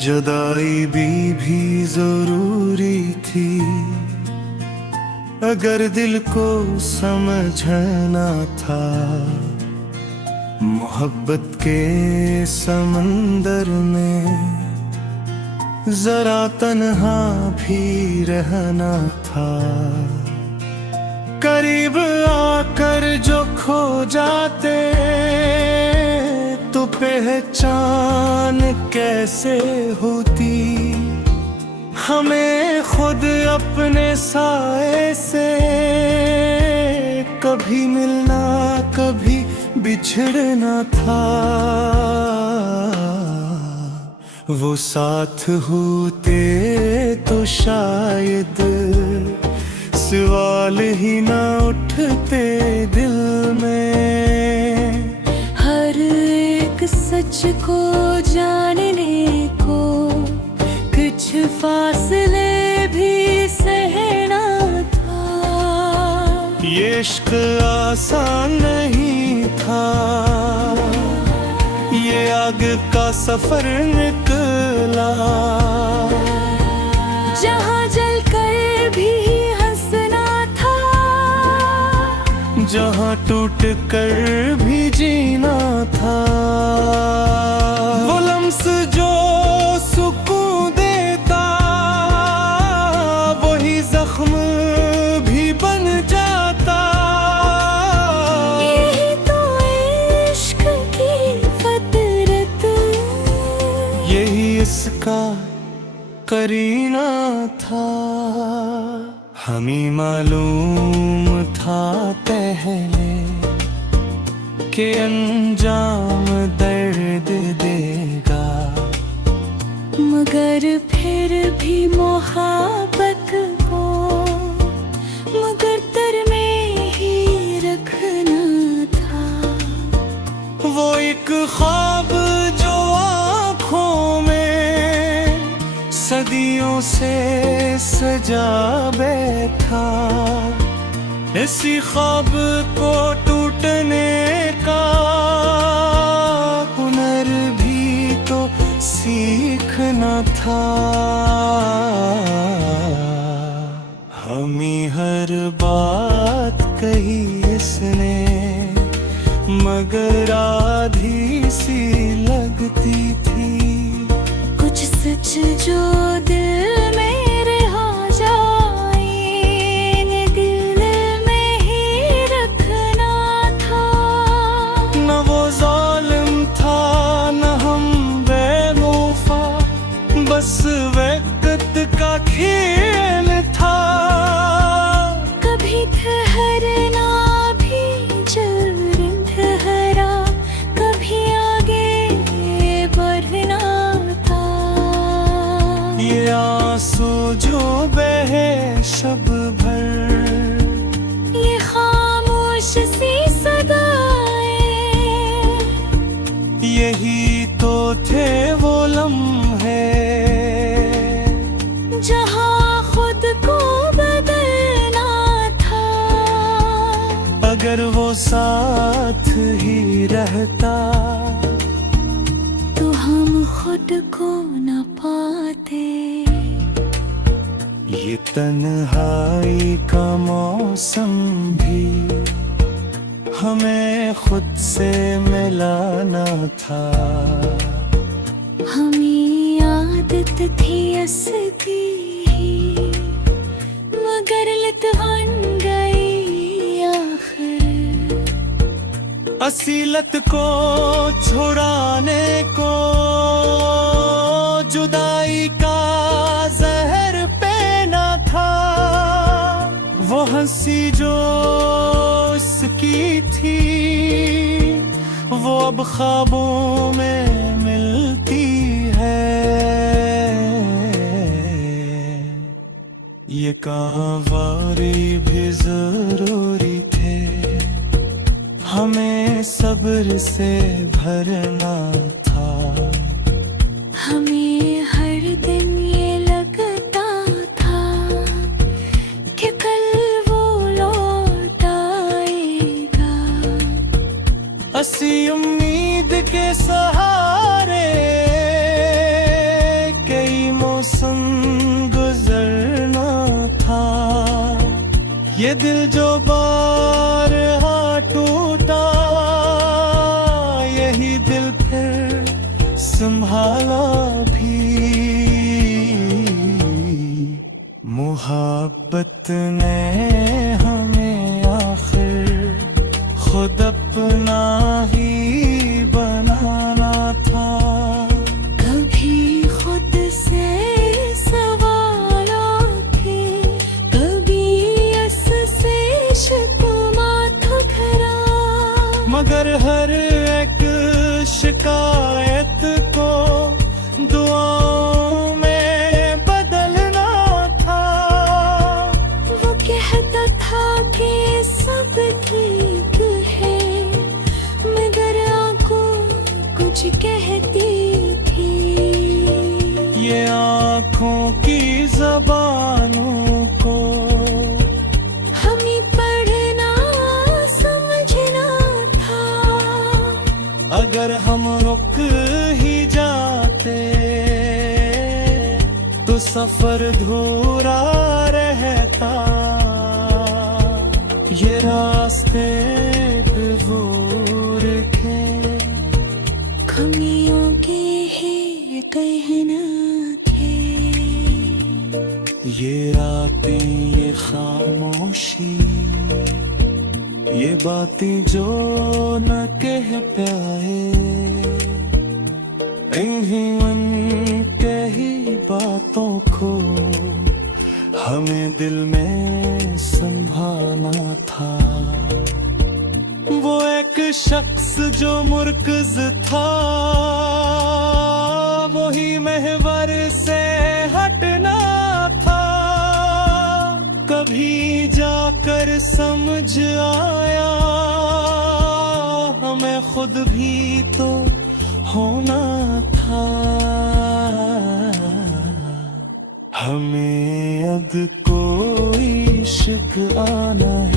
जुदाई भी जरूरी थी, अगर दिल को समझना था। मोहब्बत के समंदर में जरा तन्हा भी रहना था। करीब आकर जो खो जाते तो पहचान कैसे होती। हमें खुद अपने साए से कभी मिलना कभी बिछड़ना था। वो साथ होते तो शायद सवाल ही ना उठते दिल में। हर एक सच को जानने को कुछ फासले भी सहना था। ये इश्क आसान नहीं था, ये आग का सफर निकला। जहाँ जलकर भी हंसना था, जहाँ टूट कर भी जीना था। वो लम्स जो सुकून देता वही जख्म भी बन जाता। यही तो इश्क की फितरत, यही इसका करीना था। हमें मालूम था पहले कि अंजाम दर्द देगा, मगर फिर भी मोहब्बत को मुकद्दर में ही रखना था। वो एक ख्वाब जो आँखों में सदियों से सजा बैठा। इसी ख्वाब को टूटने का हुनर भी तो सीखना था। हमें हर बात कही इसने, मगर आधी सी लगती थी। कुछ सच जो दिल में रह जाए दिल में ही रखना था। न वो जालिम था न हम बेवफा, बस वक्त का खेल था। कभी ठहरना भी जल्द ठहरा, कभी आगे बढ़ना था। ये आंसू जो बहे शब भर, ये खामोश सी सदाएं, यही तो थे वो लम्हे जहाँ खुद को बदलना था। अगर वो साथ ही रहता तो हम खुद को न पाते। ये तन्हाई का मौसम भी हमें खुद से मिलाना था। हमें आदत थी असली ही, मगर लत बन गई आखिर। असीलत को छुड़ाने को जुदाई का जहर पेना था। वो हंसी जो इसकी थी वो अब ख्वाबों में मिलती है। ये कहावरी भी जरूरी थे, हमें सब्र से भरना था। हमें हर दिन ये लगता था कि कल वो लौट आएगा। असी उम्मीद के सहारे ये दिल जो बार टूटा, यही दिल फिर संभाला भी। मोहब्बत ने हमें आखिर खुद अपना ही बनाना था। कभी खुद से सवालों के, कभी यस से शिकवा था भरा, मगर हर एक शिकायत को दुआओं में बदलना था। वो कहता था कि सब ठीक है, मगर आंखों कुछ कहती थी। ये आँखों की ज़बानों को हमें पढ़ना समझना था। अगर हम रुक ही जाते तो सफर अधूरा रहता। ये रास्ते पे वो रखे खमियों के ही कहना थे। ये रातें, ये खामोशी, ये बातें जो न कह पाए, इन्हीं मन के ही बातों को हमें दिल में संभालना था। वो एक शख्स जो मुर्कज था, वही महवर से हटना था। कभी जाकर समझ आया, हमें खुद भी तो होना था। हमें अब कोई शिकवा नहीं।